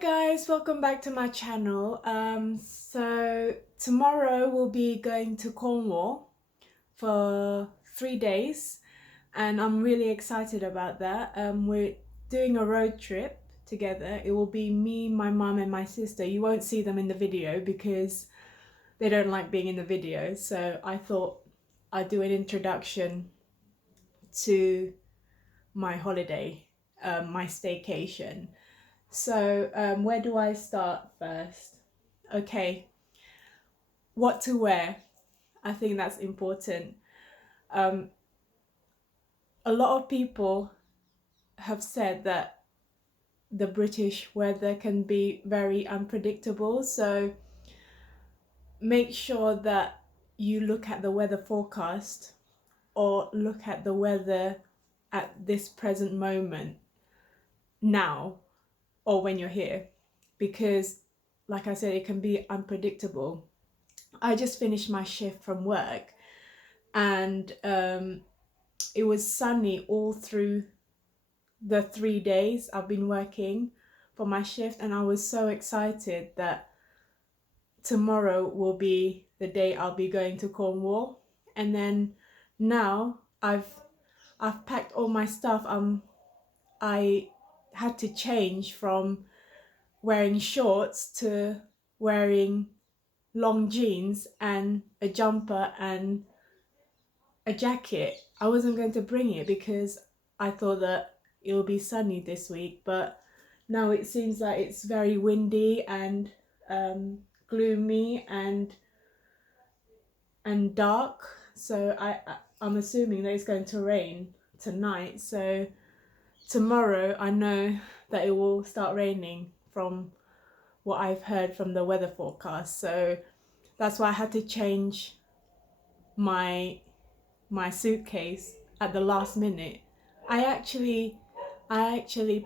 Guys, welcome back to my channel. So tomorrow we'll be going to Cornwall for 3 days and I'm really excited about that. We're doing a road trip together. It will be me, my mum and my sister. You won't see them in the video because they don't like being in the video, so I thought I'd do an introduction to my holiday, my staycation. So where do I start first? Okay, what to wear. I think that's important. A lot of people have said that the British weather can be very unpredictable, so make sure that you look at the weather forecast or look at the weather at this present moment now or when you're here, because like I said, it can be unpredictable. I just finished my shift from work and it was sunny all through the 3 days I've been working for my shift, and I was so excited that tomorrow will be the day I'll be going to Cornwall. And then now I've packed all my stuff. I had to change from wearing shorts to wearing long jeans and a jumper and a jacket. I wasn't going to bring it because I thought that it will be sunny this week, but now it seems like it's very windy and gloomy and dark. So I'm assuming that it's going to rain tonight. So tomorrow I know that it will start raining from what I've heard from the weather forecast. So that's why I had to change my suitcase at the last minute. I actually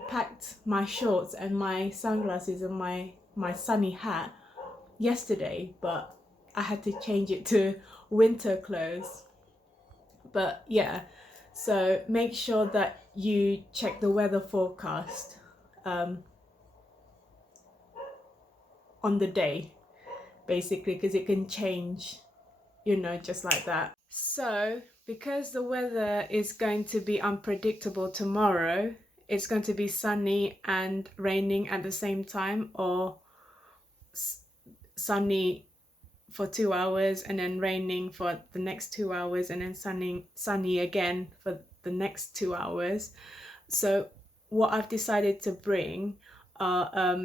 packed my shorts and my sunglasses and my sunny hat yesterday, but I had to change it to winter clothes. But yeah, so make sure that you check the weather forecast on the day, basically, because it can change, just like that. So because the weather is going to be unpredictable tomorrow, it's going to be sunny and raining at the same time, or sunny for 2 hours and then raining for the next 2 hours and then sunny again for the next 2 hours. So what I've decided to bring are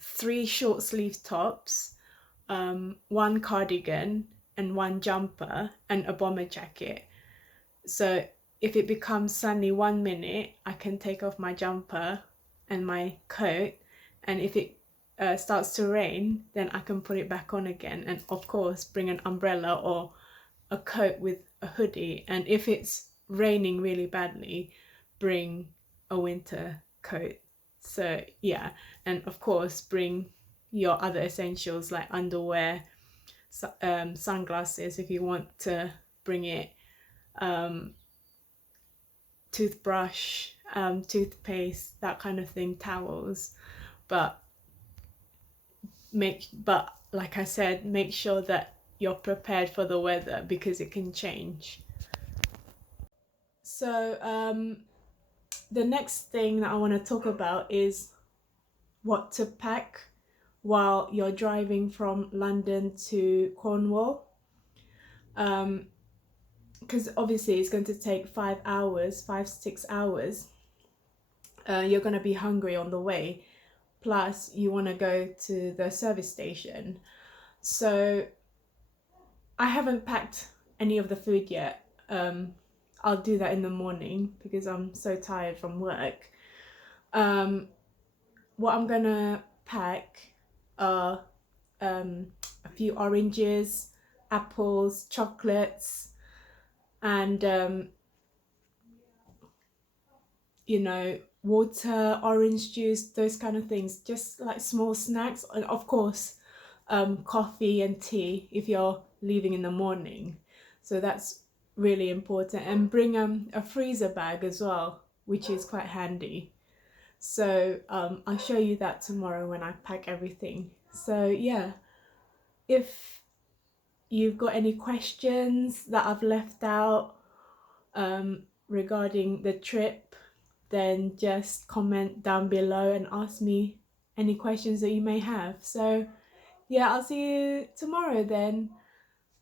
3 short sleeve tops, 1 cardigan and 1 jumper and a bomber jacket. So if it becomes sunny 1 minute, I can take off my jumper and my coat, and if it starts to rain, then I can put it back on again, and of course bring an umbrella or a coat with a hoodie, and if it's raining really badly, bring a winter coat. So yeah, and of course bring your other essentials like underwear, sunglasses if you want to bring it, toothbrush, toothpaste, that kind of thing, towels. But like I said, make sure that you're prepared for the weather because it can change. So the next thing that I want to talk about is what to pack while you're driving from London to Cornwall, because obviously it's going to take 5 hours, 5-6 hours. You're going to be hungry on the way, plus you want to go to the service station. So I haven't packed any of the food yet. I'll do that in the morning because I'm so tired from work. What I'm gonna pack are a few oranges, apples, chocolates, and water, orange juice, those kind of things, just like small snacks, and of course coffee and tea if you're leaving in the morning. So that's really important. And bring a freezer bag as well, which is quite handy. So I'll show you that tomorrow when I pack everything. So yeah, if you've got any questions that I've left out regarding the trip, then just comment down below and ask me any questions that you may have. So yeah, I'll see you tomorrow then.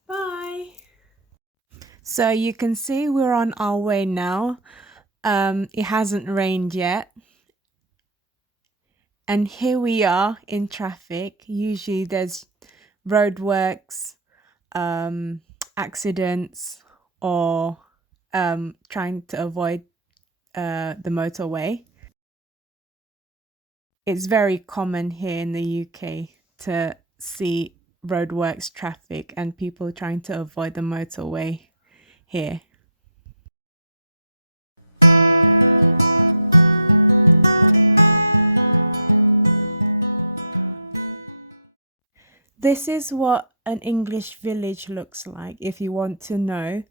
Bye. So you can see we're on our way now. It hasn't rained yet. And here we are in traffic. Usually there's roadworks, accidents, or trying to avoid the motorway. It's very common here in the UK to see roadworks traffic and people trying to avoid the motorway here. This is what an English village looks like if you want to know.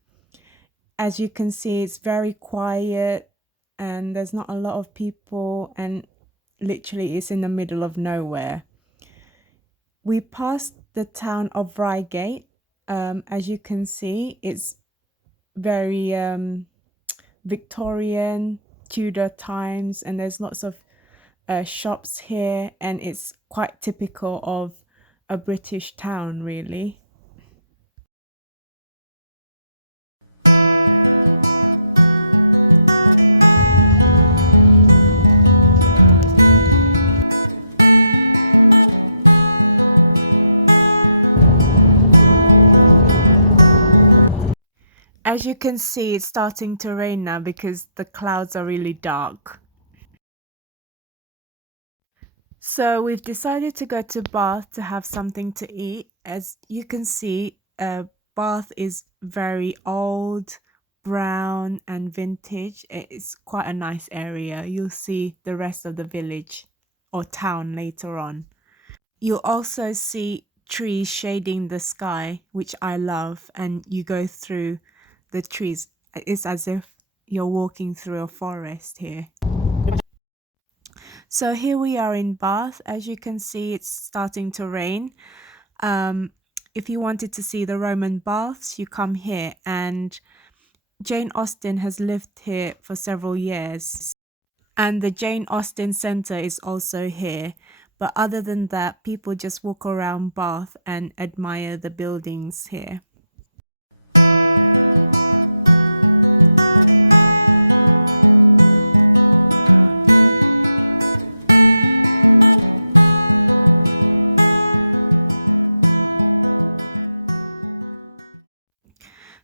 As you can see, it's very quiet and there's not a lot of people, and literally it's in the middle of nowhere. We passed the town of Reigate. As you can see, it's very Victorian, Tudor times, and there's lots of shops here, and it's quite typical of a British town, really. As you can see, it's starting to rain now because the clouds are really dark. So we've decided to go to Bath to have something to eat. As you can see, Bath is very old, brown and vintage. It's quite a nice area. You'll see the rest of the village or town later on. You'll also see trees shading the sky, which I love, and you go through the trees. It's as if you're walking through a forest here. So here we are in Bath. As you can see, it's starting to rain. If you wanted to see the Roman baths, you come here, and Jane Austen has lived here for several years. And the Jane Austen Centre is also here. But other than that, people just walk around Bath and admire the buildings here.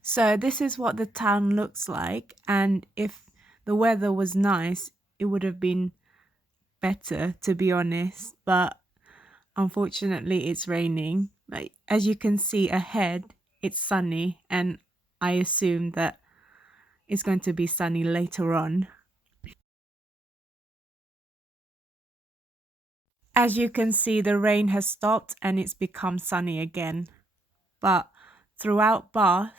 So this is what the town looks like, and if the weather was nice, it would have been better, to be honest, but unfortunately it's raining. But as you can see ahead, it's sunny, and I assume that it's going to be sunny later on. As you can see, the rain has stopped and it's become sunny again. But throughout Bath,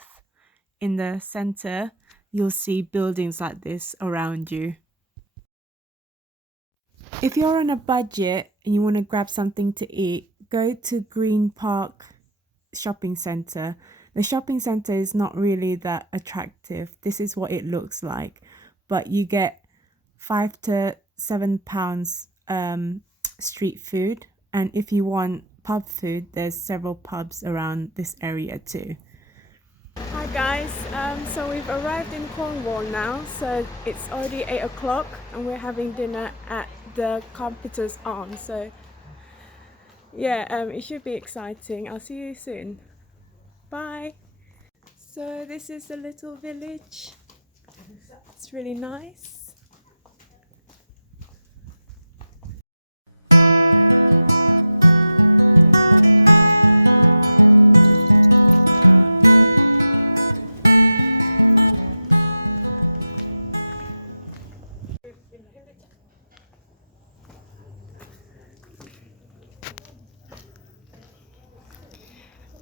in the center, you'll see buildings like this around you. If you're on a budget and you want to grab something to eat, go to Green Park shopping center. The shopping center is not really that attractive. This is what it looks like, but you get £5 to £7 street food, and if you want pub food, there's several pubs around this area too. Hi guys, so we've arrived in Cornwall now, so it's already 8 o'clock and we're having dinner at the Carpenter's Arms. So yeah, it should be exciting. I'll see you soon. Bye. So this is a little village. It's really nice.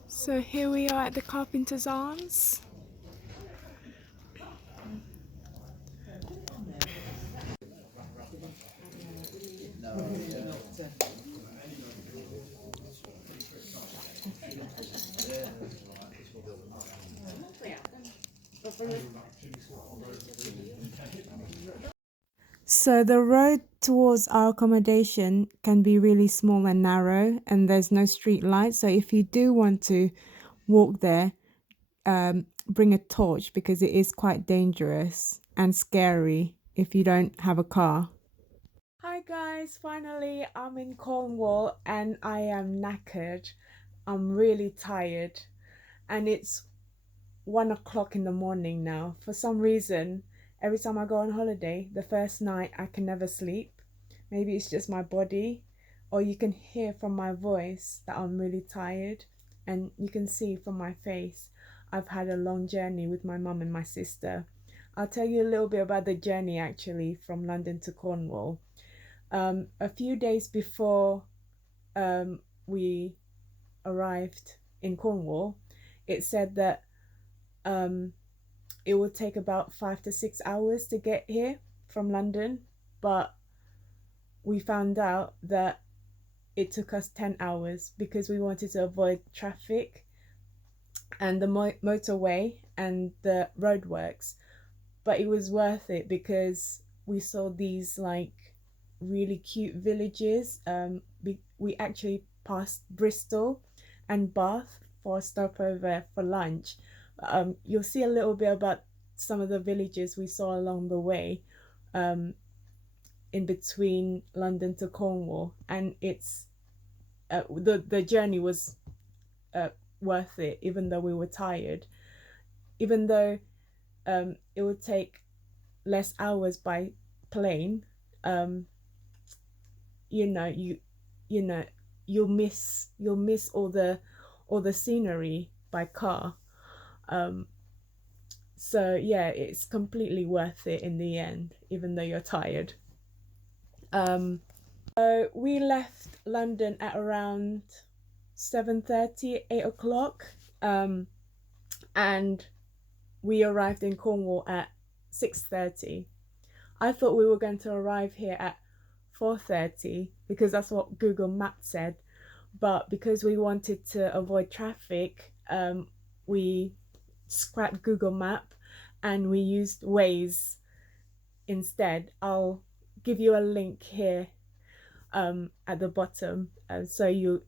So here we are at the Carpenter's Arms. So the road towards our accommodation can be really small and narrow, and there's no street light. So if you do want to walk there, bring a torch because it is quite dangerous and scary if you don't have a car. Hi guys, finally I'm in Cornwall and I am knackered. I'm really tired and it's 1 o'clock in the morning now. For some reason, every time I go on holiday, the first night I can never sleep. Maybe it's just my body, or you can hear from my voice that I'm really tired, and you can see from my face I've had a long journey with my mum and my sister. I'll tell you a little bit about the journey actually from London to Cornwall. A few days before we arrived in Cornwall, it said that it would take about 5 to 6 hours to get here from London, but we found out that it took us 10 hours because we wanted to avoid traffic and the motorway and the roadworks. But it was worth it because we saw these like really cute villages. We actually passed Bristol and Bath for a stopover for lunch. You'll see a little bit about some of the villages we saw along the way, in between London to Cornwall, and it's the journey was worth it, even though we were tired. Even though it would take less hours by plane, you know, you'll miss all the scenery by car. So yeah, it's completely worth it in the end, even though you're tired. So we left London at around 7:30, 8 o'clock, and we arrived in Cornwall at 6:30. I thought we were going to arrive here at 4:30 because that's what Google Maps said, but because we wanted to avoid traffic, we scrapped Google Map and we used Waze instead. I'll give you a link here at the bottom, so you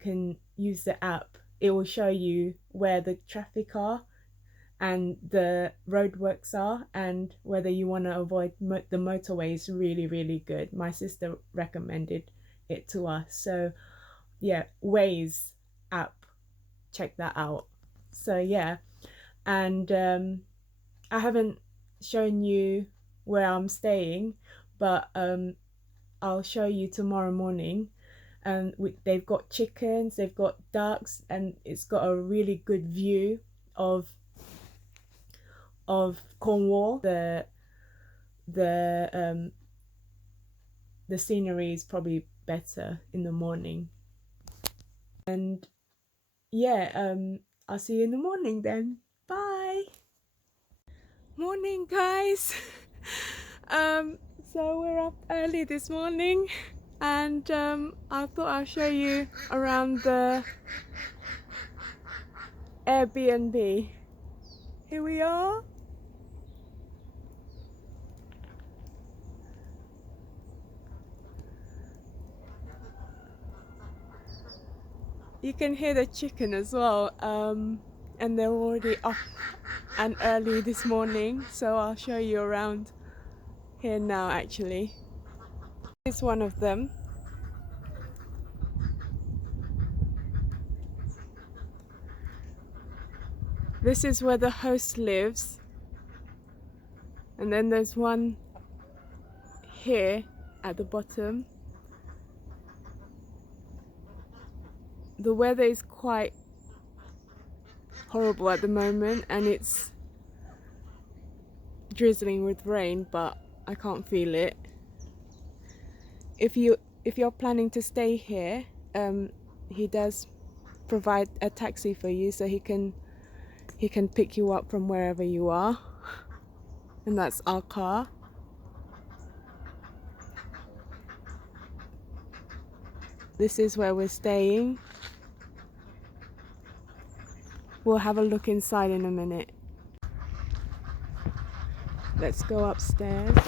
can use the app. It will show you where the traffic are and the roadworks are, and whether you want to avoid the motorway is really good. My sister recommended it to us, so yeah, Waze app, check that out. So yeah, and I haven't shown you where I'm staying, but I'll show you tomorrow morning. And they've got chickens, they've got ducks, and it's got a really good view of Cornwall. The scenery is probably better in the morning. And yeah, I'll see you in the morning then. Bye. Morning guys. So we're up early this morning, and I thought I'll show you around the Airbnb. Here we are. You can hear the chicken as well, and they're already up and early this morning, so I'll show you around here now. Actually, it's one of them. This is where the host lives, and then there's one here at the bottom. The weather is quite horrible at the moment, and it's drizzling with rain, but I can't feel it. If you're planning to stay here, he does provide a taxi for you, so he can pick you up from wherever you are, and that's our car. This is where we're staying. We'll have a look inside in a minute. Let's go upstairs.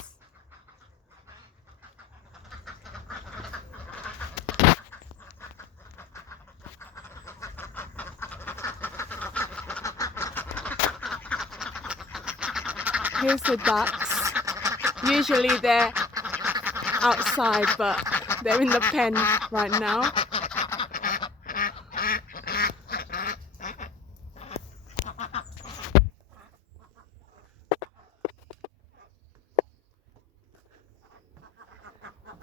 Here's the ducks. Usually they're outside, but they're in the pen right now.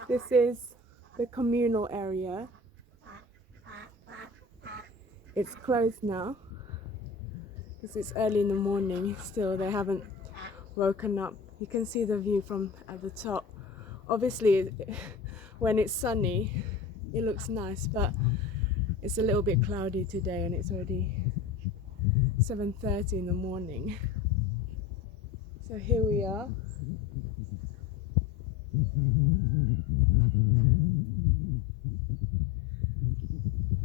This is the communal area. It's closed now because it's early in the morning. Still, they haven't woken up. You can see the view from at the top. Obviously, when it's sunny, it looks nice, but it's a little bit cloudy today, and it's already 7:30 in the morning. So here we are.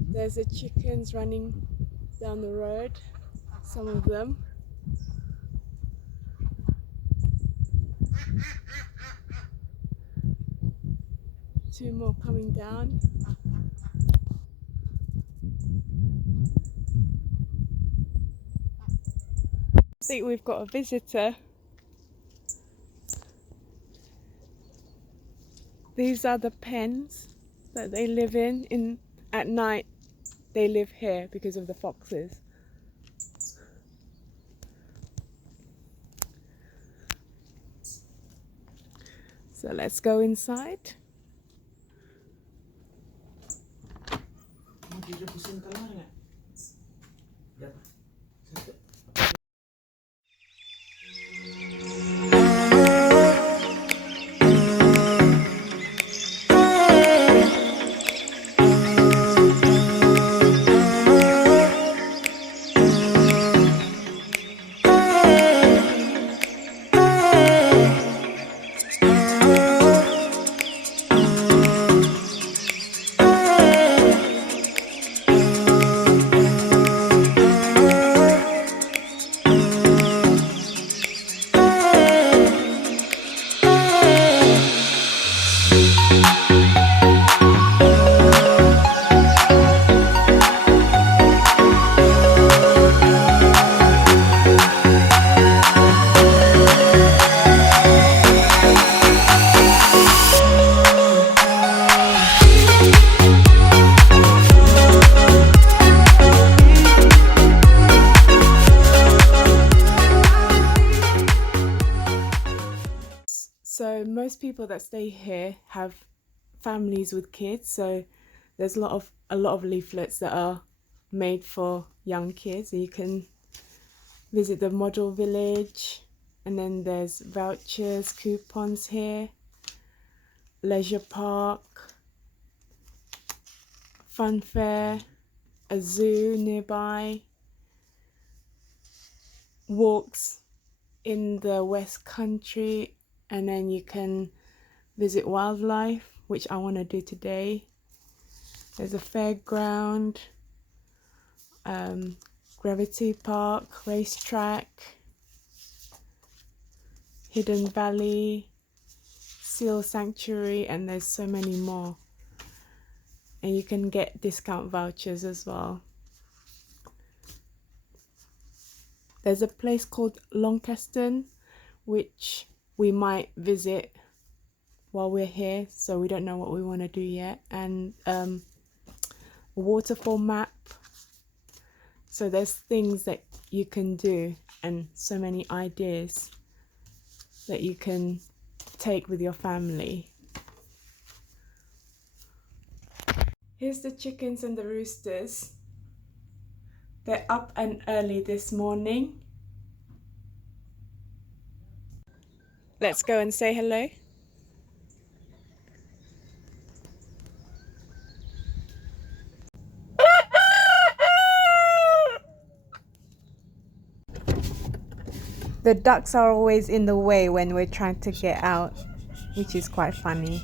There's the chickens running down the road, some of them. Two more coming down. I think we've got a visitor. These are the pens that they live in at night. They live here because of the foxes. So let's go inside. So most people that stay here have families with kids, so there's a lot of leaflets that are made for young kids. So you can visit the model village, and then there's vouchers, coupons here, leisure park, fun fair, a zoo nearby, walks in the West Country, and then you can visit wildlife, which I want to do today. There's a fairground, gravity park, racetrack, hidden valley, seal sanctuary, and there's so many more. And you can get discount vouchers as well. There's a place called Launceston, which we might visit while we're here, so we don't know what we want to do yet. And a waterfall map. So there's things that you can do and so many ideas that you can take with your family. Here's the chickens and the roosters. They're up and early this morning. Let's go and say hello. The ducks are always in the way when we're trying to get out, which is quite funny.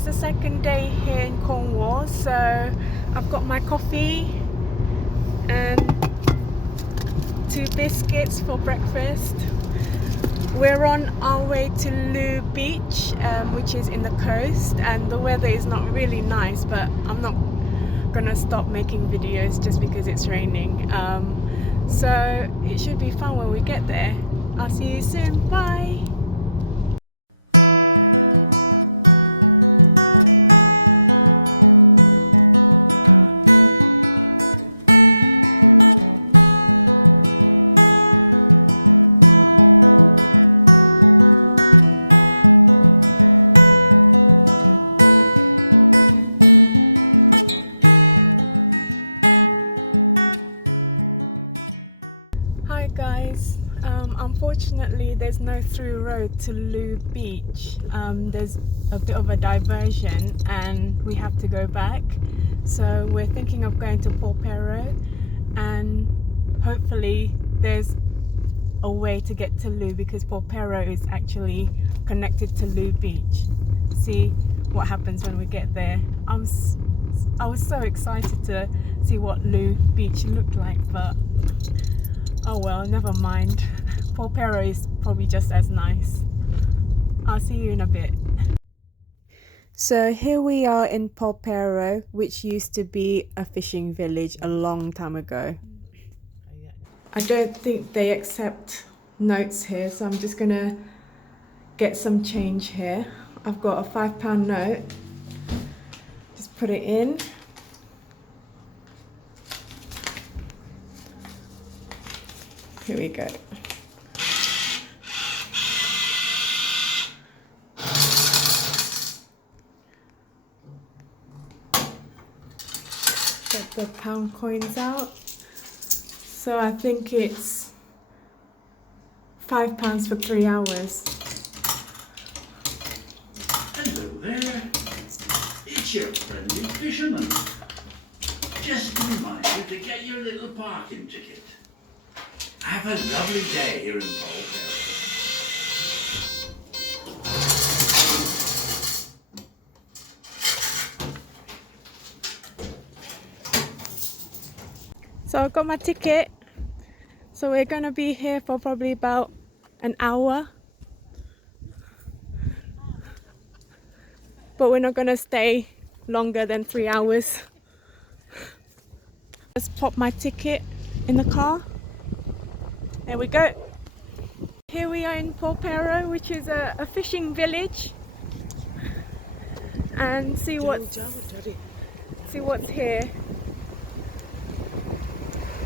is the second day here in Cornwall, so I've got my coffee and 2 biscuits for breakfast. We're on our way to Looe beach, which is in the coast, and the weather is not really nice, but I'm not gonna stop making videos just because it's raining. So it should be fun when we get there. I'll see you soon. Bye! Hi guys, unfortunately there's no through road to Looe beach. There's a bit of a diversion and we have to go back, so we're thinking of going to Polperro, and hopefully there's a way to get to Looe because Porthcurno is actually connected to Looe beach. See what happens when we get there. I was so excited to see what Looe beach looked like, but oh well, never mind. Polperro is probably just as nice. I'll see you in a bit. So here we are in Polperro, which used to be a fishing village a long time ago. I don't think they accept notes here, so I'm just gonna get some change here. I've got a £5 note. Just put it in. Here we go. Get the pound coins out. So I think it's £5 for 3 hours. Hello there. It's your friendly fisherman. Just a reminder to get your little parking ticket. Have a lovely day here in Polperro. So I've got my ticket. So we're gonna be here for probably about an hour. But we're not gonna stay longer than 3 hours. Just pop my ticket in the car. There we go. Here we are in Polperro, which is a fishing village. And see what's here.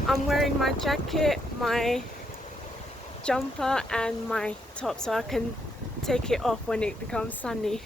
I'm wearing my jacket, my jumper and my top so I can take it off when it becomes sunny.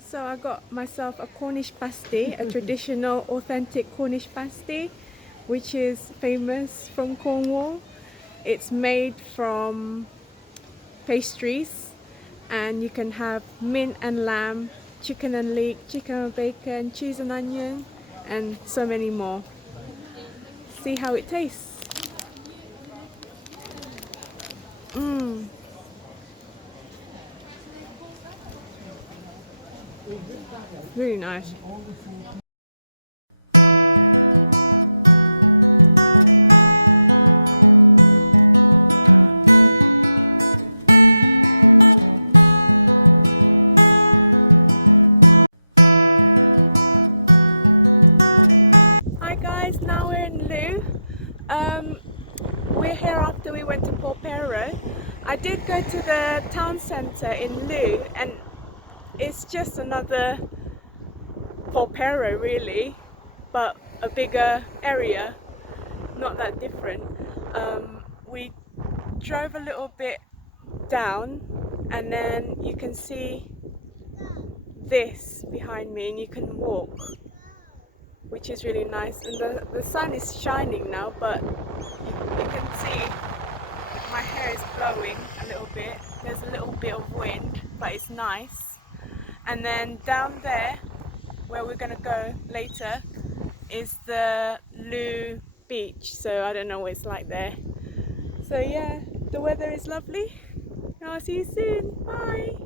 So I got myself a Cornish pasty, a traditional authentic Cornish pasty, which is famous from Cornwall. It's made from pastries, and you can have mint and lamb, chicken and leek, chicken and bacon, cheese and onion, and so many more. See how it tastes. Really nice. Hi guys, now we're in Looe. We're here after we went to Polperro. I did go to the town centre in Looe, and it's just another Polperro really, but a bigger area, not that different. We drove a little bit down, and then you can see this behind me, and you can walk, which is really nice. And the sun is shining now, but you can see my hair is blowing a little bit. There's a little bit of wind, but it's nice. And then down there, where we're gonna go later, is the Looe beach. So I don't know what it's like there. So yeah, the weather is lovely. And I'll see you soon. Bye.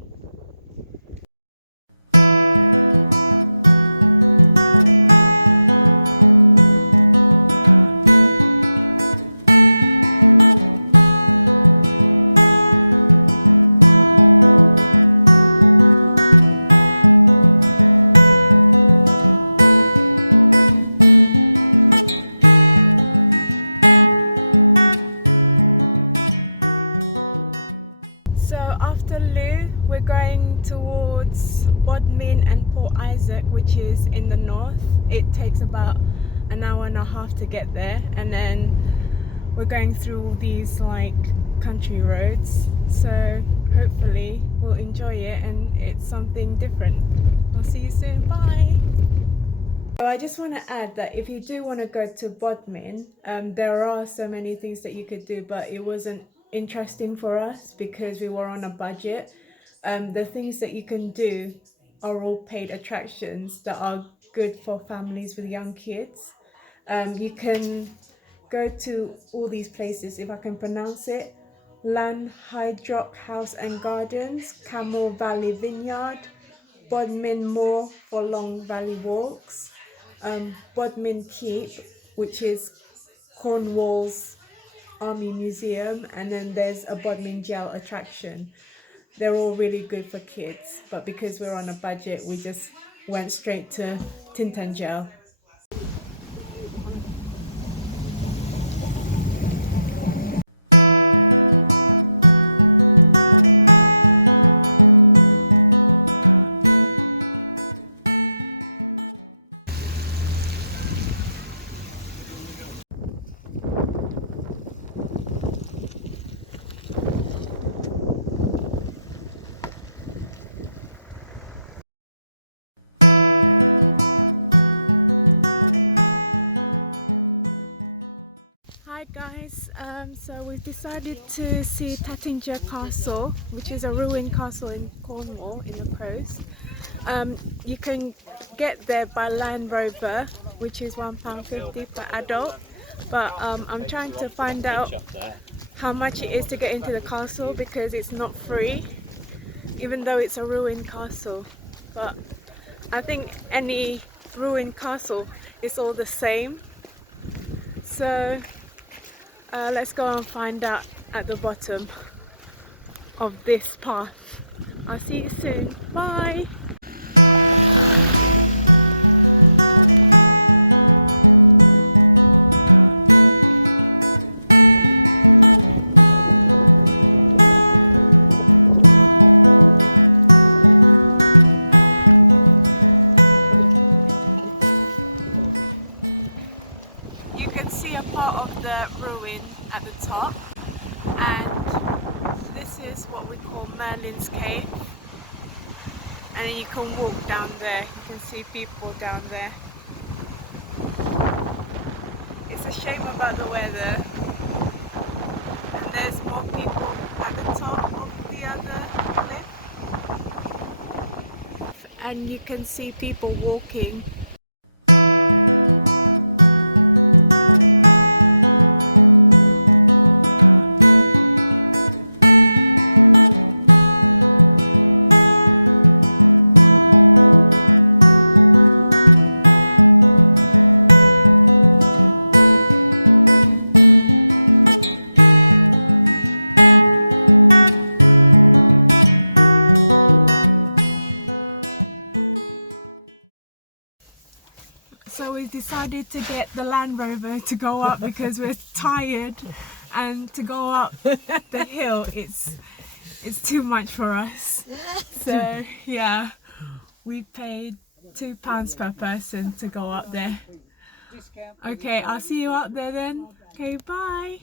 So after Looe, we're going towards Bodmin and Port Isaac, which is in the north. It takes about an hour and a half to get there, and then we're going through all these like country roads. So hopefully we'll enjoy it, and it's something different. I'll see you soon. Bye. So I just want to add that if you do want to go to Bodmin, there are so many things that you could do, but it wasn't interesting for us because we were on a budget. The things that you can do are all paid attractions that are good for families with young kids. You can go to all these places, if I can pronounce it: Lan Hydrock House and Gardens, Camel Valley Vineyard, Bodmin Moor for long valley walks, Bodmin Keep, which is Cornwall's Army Museum, and then there's a Bodmin Jail attraction. They're all really good for kids, but because we're on a budget, we just went straight to Tintangel. Hi guys, so we've decided to see Tintagel Castle, which is a ruined castle in Cornwall in the coast. You can get there by Land Rover, which is £1.50 per adult, but I'm trying to find out how much it is to get into the castle because it's not free, even though it's a ruined castle. But I think any ruined castle is all the same. So let's go and find out at the bottom of this path. I'll see you soon. Bye! You can see a part of the ruin at the top, and this is what we call Merlin's Cave, and you can walk down there. You can see people down there. It's a shame about the weather, and there's more people at the top of the other cliff, and you can see people walking. So we decided to get the Land Rover to go up because we're tired, and to go up the hill it's too much for us. So yeah, we paid £2 per person to go up there. Okay, I'll see you up there then. Okay, bye.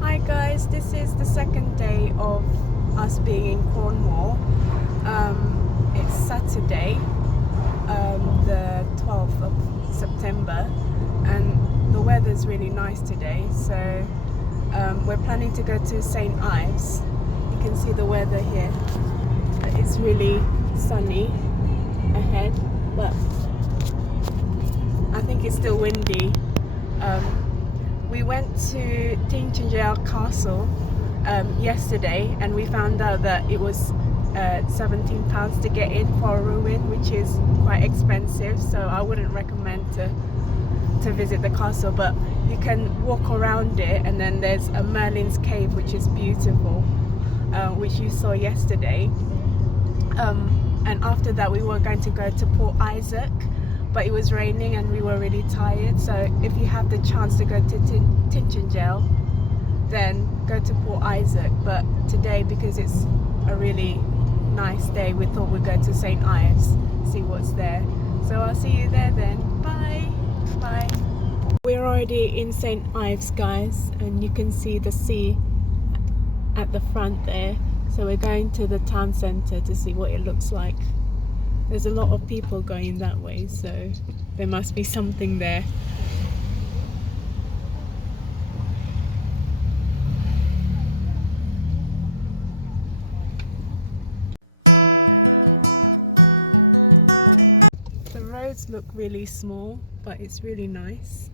Hi guys, this is the second day of us being in Cornwall. It's Saturday, the 12th of September, and the weather's really nice today, so we're planning to go to St. Ives. You can see the weather here. It's really sunny ahead, but I think it's still windy. We went to Tintagel Castle yesterday, and we found out that it was £17 to get in for a ruin, which is quite expensive, so I wouldn't recommend to visit the castle, but you can walk around it, and then there's a Merlin's Cave, which is beautiful, which you saw yesterday, and after that we were going to go to Port Isaac, but it was raining and we were really tired, so if you have the chance to go to Tintagel, then go to Port Isaac. But today, because it's a really nice day, we thought we'd go to St. Ives, see what's there. So I'll see you there then. Bye. Bye. We're already in St. Ives, guys, and you can see the sea at the front there. So we're going to the town centre to see what it looks like. There's a lot of people going that way, so there must be something there. The roads look really small, but it's really nice.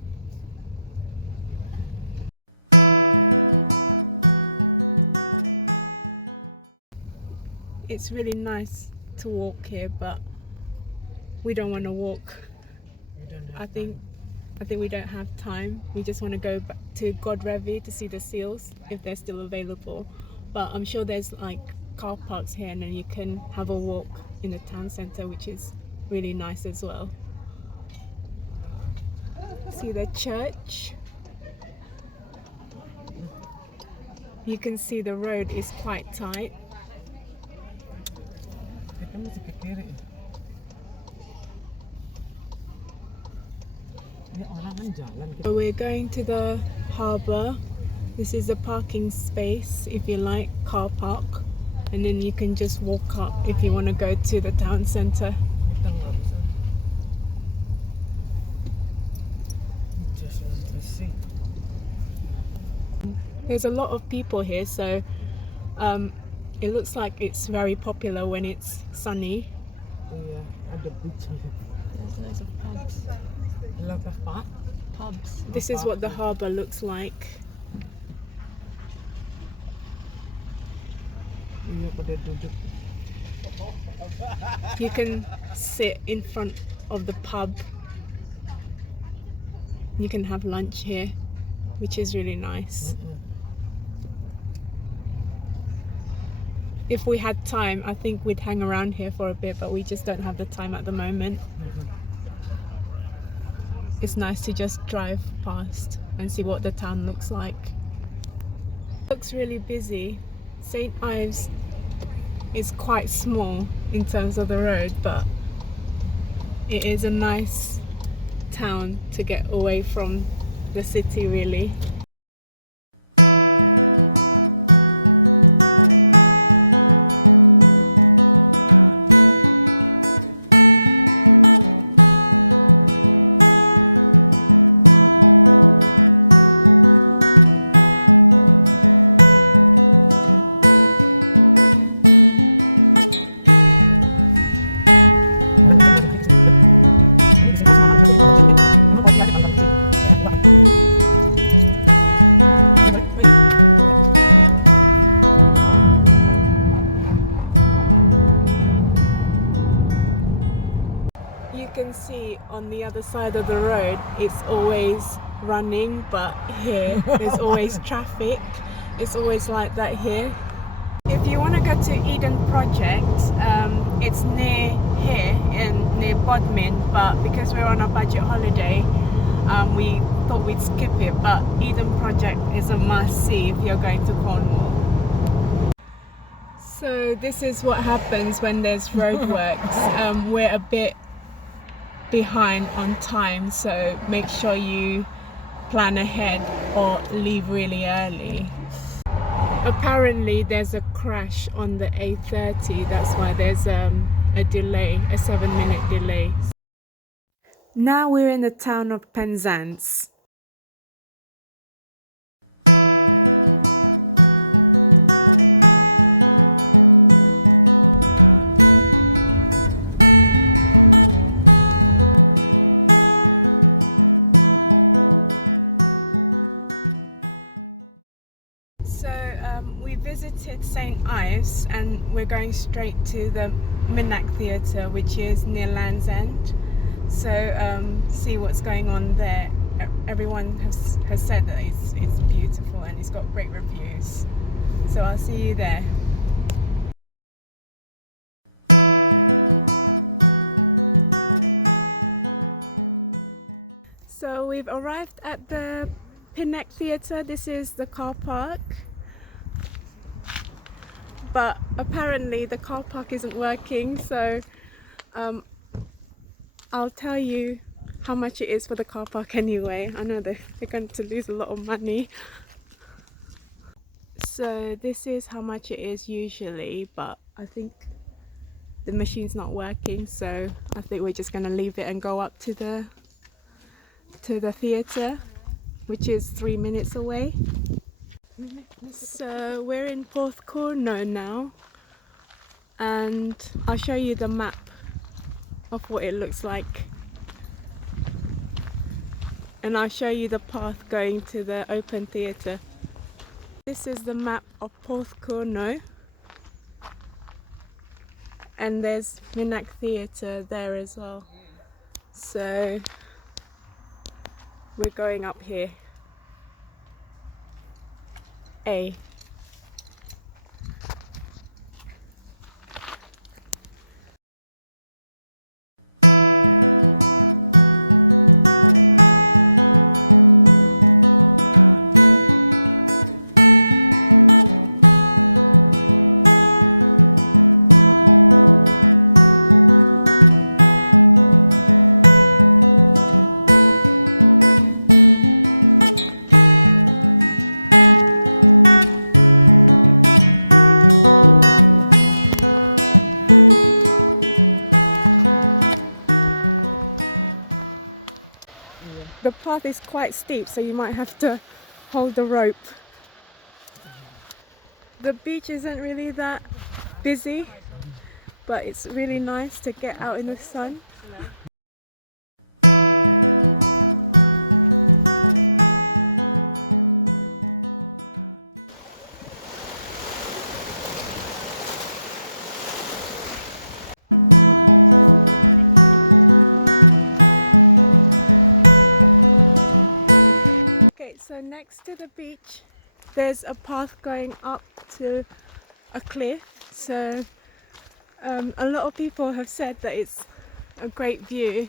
It's really nice to walk here, but we don't want to walk. I think we don't have time. We just want to go back to Godrevy to see the seals, if they're still available. But I'm sure there's like car parks here, and then you can have a walk in the town centre, which is really nice as well. See the church. You can see the road is quite tight. So we're going to the harbour. This is a parking space if you like, car park, and then you can just walk up if you want to go to the town centre. There's a lot of people here, so it looks like it's very popular when it's sunny. Yeah, at the beach. There's loads of pubs. A lot of Pubs. This is what the harbour looks like. You can sit in front of the pub. You can have lunch here, which is really nice. If we had time, I think we'd hang around here for a bit, but we just don't have the time at the moment. It's nice to just drive past and see what the town looks like. It looks really busy. St. Ives is quite small in terms of the road, but it is a nice town to get away from the city, really. can see on the other side of the road, it's always running, but here there's always traffic. It's always like that here. If you want to go to Eden Project, it's near here and near Bodmin, but because we're on a budget holiday, we thought we'd skip it. But Eden Project is a must-see if you're going to Cornwall. So this is what happens when there's roadworks. We're a bit behind on time, so make sure you plan ahead or leave really early. Apparently there's a crash on the A30, that's why there's a delay, a 7-minute delay. Now we're in the town of Penzance. So we visited St. Ives and we're going straight to the Minack Theatre, which is near Land's End. So see what's going on there. Everyone has said that it's beautiful and it's got great reviews. So I'll see you there. So we've arrived at the Minack Theatre. This is the car park. But apparently the car park isn't working, so I'll tell you how much it is for the car park anyway. I know they're going to lose a lot of money. So this is how much it is usually, but I think the machine's not working, so I think we're just going to leave it and go up to the theatre, which is 3 minutes away. So we're in Porthcurno now, and I'll show you the map of what it looks like, and I'll show you the path going to the open theatre. This is the map of Porthcurno, and there's Minack Theatre there as well. So we're going up here. A. The path is quite steep, so you might have to hold the rope. The beach isn't really that busy, but it's really nice to get out in the sun. Okay, so next to the beach there's a path going up to a cliff, so a lot of people have said that it's a great view,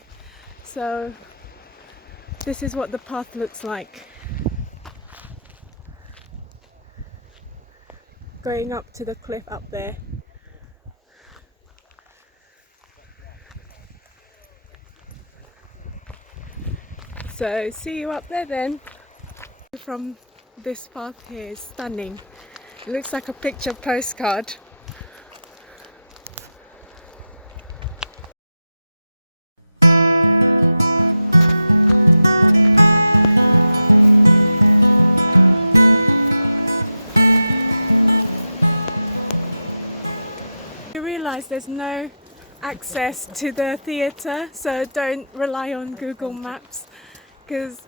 so this is what the path looks like, going up to the cliff up there. So see you up there then. From this path here is stunning. It looks like a picture postcard. You realise there's no access to the theatre, so don't rely on Google Maps, because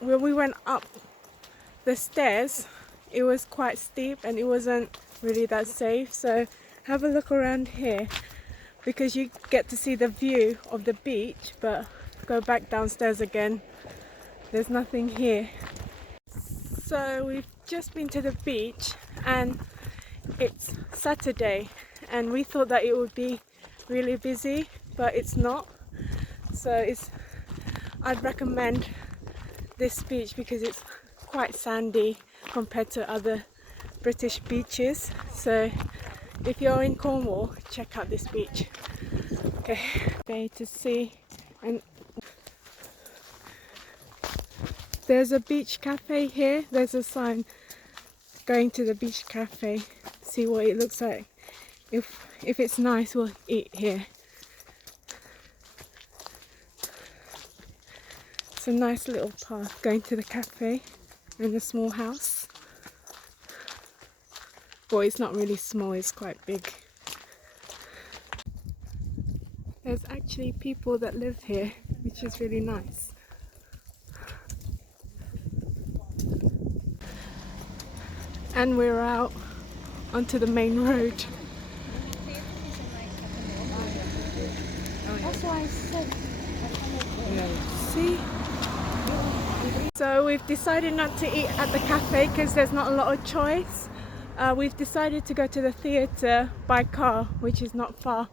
when we went up the stairs it was quite steep and it wasn't really that safe, so have a look around here. because you get to see the view of the beach, but go back downstairs again, there's nothing here. So we've just been to the beach and it's Saturday, and we thought that it would be really busy, but it's not. So I'd recommend this beach because it's quite sandy compared to other British beaches. So if you're in Cornwall, check out this beach. Okay, to see. And there's a beach cafe here. There's a sign going to the beach cafe. See what it looks like. If it's nice, we'll eat here. It's a nice little path going to the cafe and a small house. Well, it's not really small, it's quite big. There's actually people that live here, which is really nice. And we're out onto the main road. That's why I said. See? So we've decided not to eat at the cafe because there's not a lot of choice. We've decided to go to the theatre by car, which is not far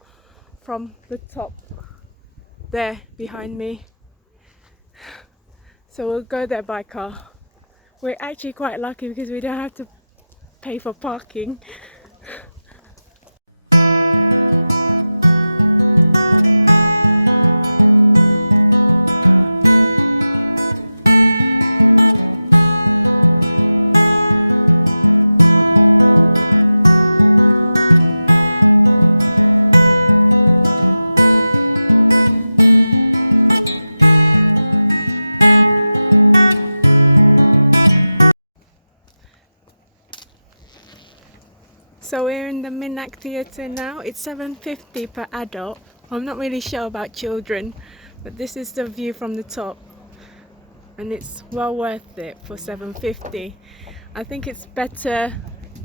from the top there behind me. So we'll go there by car. We're actually quite lucky because we don't have to pay for parking. So we're in the Minack Theatre now. It's $7.50 per adult. I'm not really sure about children, but this is the view from the top. And it's well worth it for $7.50. I think it's better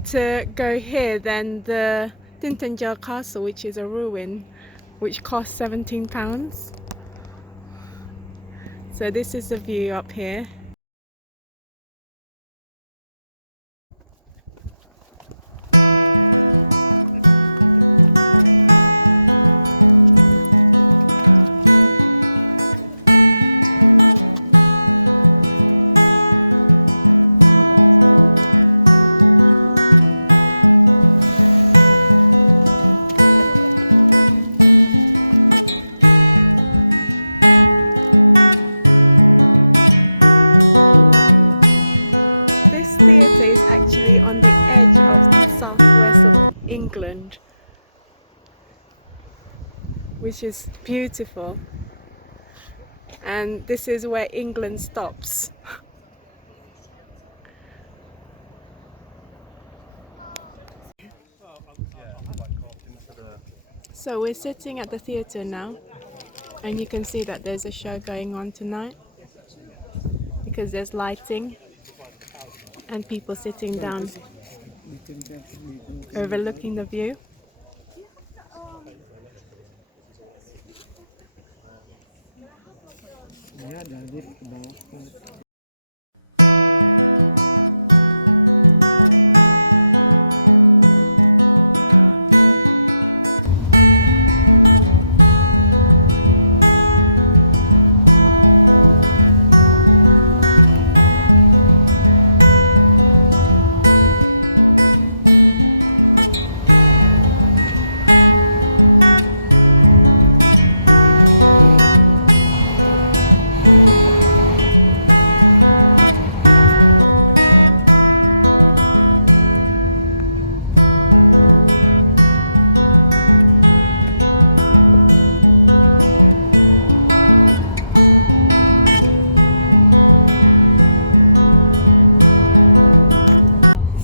to go here than the Tintagel Castle, which is a ruin, which costs £17. So this is the view up here. This theatre is actually on the edge of the southwest of England, which is beautiful. And this is where England stops. So we're sitting at the theatre now, and you can see that there's a show going on tonight because there's lighting and people sitting down overlooking the view.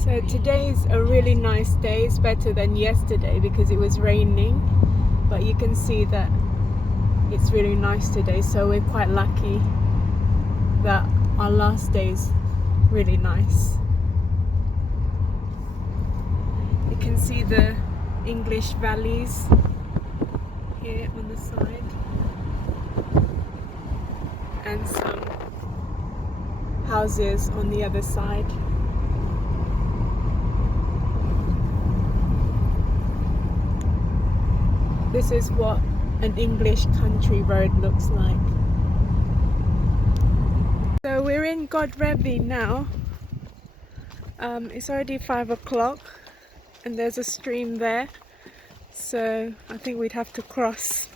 So today is a really nice day. It's better than yesterday because it was raining, but you can see that it's really nice today, so we're quite lucky that our last day is really nice. You can see the English valleys here on the side, and some houses on the other side. This is what an English country road looks like. So we're in Godrevy now. It's already 5 o'clock and there's a stream there, so I think we'd have to cross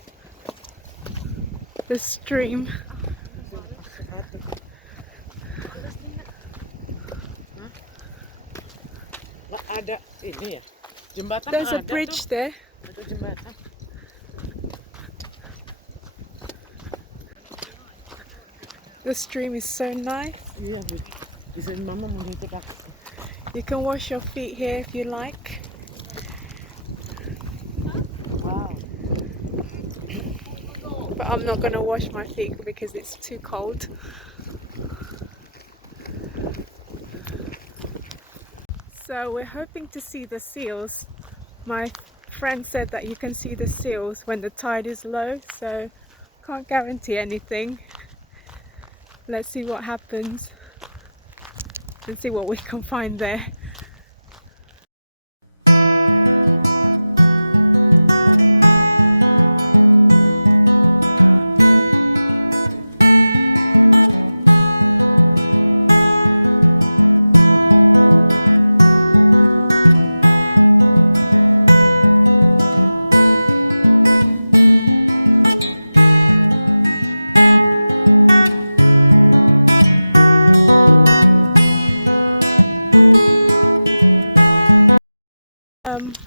the stream. Ada ini ya. Jembatan There's a ada bridge tuh. there. Ada jembatan. The stream is so nice. Iya, Bu. Bisa mama mau itu kak. You can wash your feet here if you like. Wow. But I'm not gonna wash my feet because it's too cold. So we're hoping to see the seals. My friend said that you can see the seals when the tide is low, so can't guarantee anything. Let's see what happens and see what we can find there.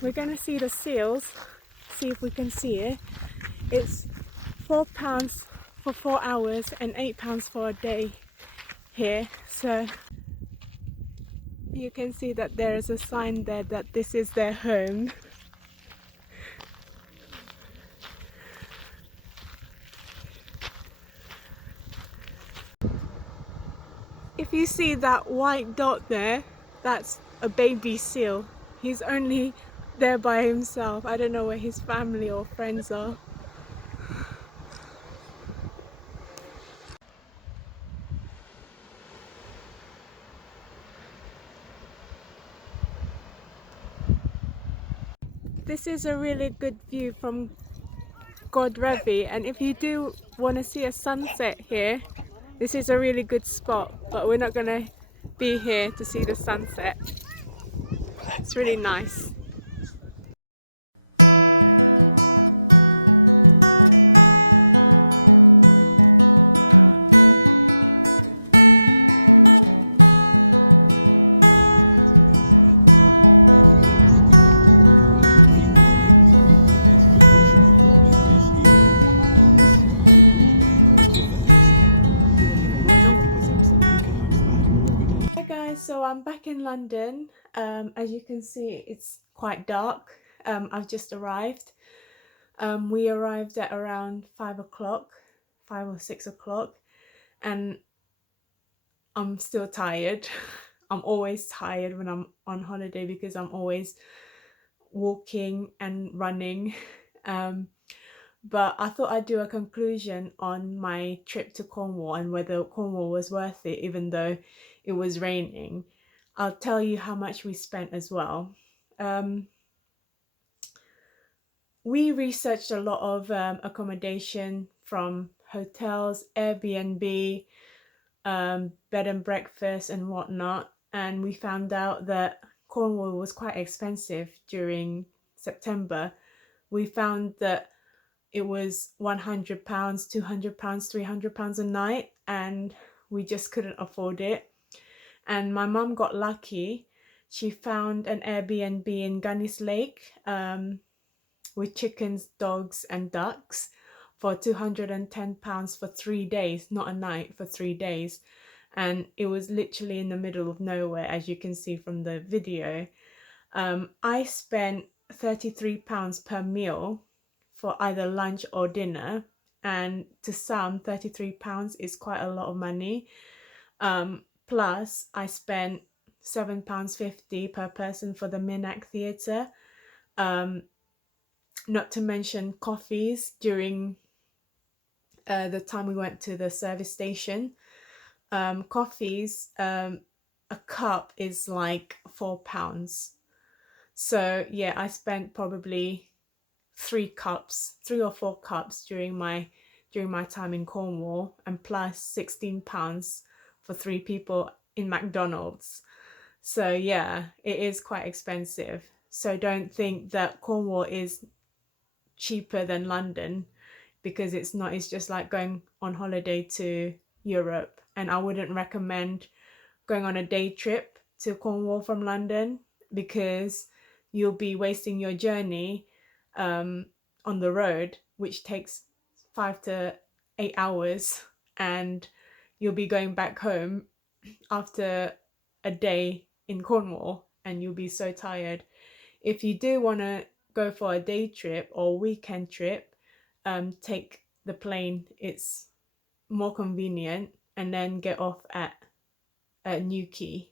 We're going to see the seals, see if we can see it. It's £4 for 4 hours and £8 for a day here. So you can see that there is a sign there that this is their home. If you see that white dot there, that's a baby seal. He's only there by himself. I don't know where his family or friends are. This is a really good view from Godrevy, and if you do want to see a sunset here, this is a really good spot, but we're not going to be here to see the sunset. It's really nice. Hi guys, so I'm back in London. As you can see, it's quite dark. I've just arrived. We arrived at around 5 o'clock, 5 or 6 o'clock, and I'm still tired. I'm always tired when I'm on holiday because I'm always walking and running. But I thought I'd do a conclusion on my trip to Cornwall and whether Cornwall was worth it even though it was raining. I'll tell you how much we spent as well. We researched a lot of accommodation from hotels, Airbnb, bed and breakfast and whatnot, and we found out that Cornwall was quite expensive during September. We found that it was £100, £200, £300 a night, and we just couldn't afford it. And my mum got lucky. She found an Airbnb in Gunnis Lake with chickens, dogs and ducks for £210 for 3 days, not a night, for 3 days. And it was literally in the middle of nowhere, as you can see from the video. I spent £33 per meal for either lunch or dinner, and to some £33 is quite a lot of money. Plus I spent £7.50 per person for the Minack Theatre. not to mention coffees during the time we went to the service station. Coffees, a cup is like £4. So yeah, I spent probably 3 or 4 cups during my time in Cornwall, and plus £16 for 3 people in McDonald's. So yeah, it is quite expensive. So don't think that Cornwall is cheaper than London, because it's not. It's just like going on holiday to Europe, and I wouldn't recommend going on a day trip to Cornwall from London, because you'll be wasting your journey on the road, which takes 5 to 8 hours, and you'll be going back home after a day in Cornwall, and you'll be so tired. If you do want to go for a day trip or weekend trip, take the plane. It's more convenient, and then get off at Newquay.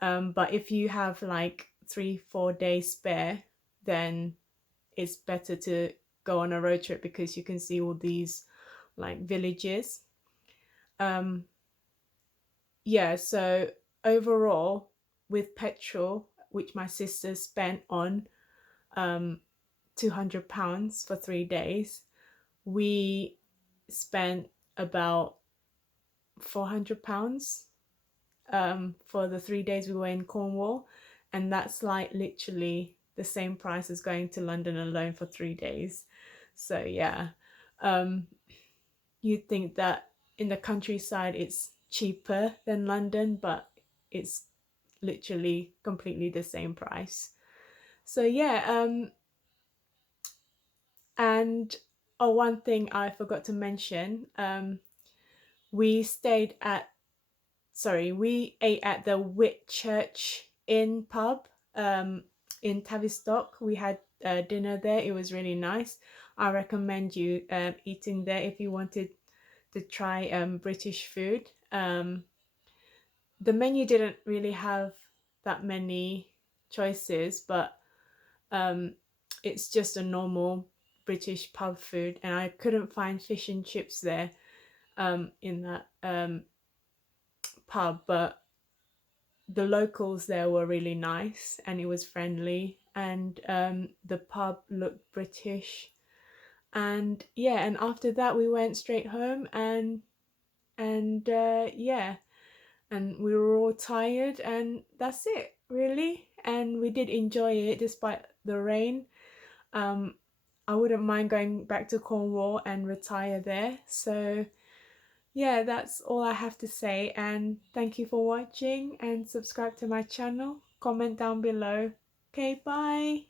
But if you have like 3-4 days spare, then it's better to go on a road trip, because you can see all these like villages. Yeah, so overall, with petrol, which my sister spent on £200 for 3 days, we spent about £400 for the 3 days we were in Cornwall, and that's like literally the same price as going to London alone for 3 days. So yeah, you'd think that in the countryside it's cheaper than London, but it's literally completely the same price. So yeah, and one thing I forgot to mention, we stayed at we ate at the Whitchurch Inn pub in Tavistock. We had dinner there. It was really nice. I recommend you eating there if you wanted to try British food. The menu didn't really have that many choices, but it's just a normal British pub food, and I couldn't find fish and chips there in that pub, but the locals there were really nice, and it was friendly, and the pub looked British. And yeah, and after that we went straight home, and yeah, and we were all tired, and that's it really. And we did enjoy it despite the rain. I wouldn't mind going back to Cornwall and retire there. So yeah, that's all I have to say, and thank you for watching, and subscribe to my channel, comment down below. Okay, bye.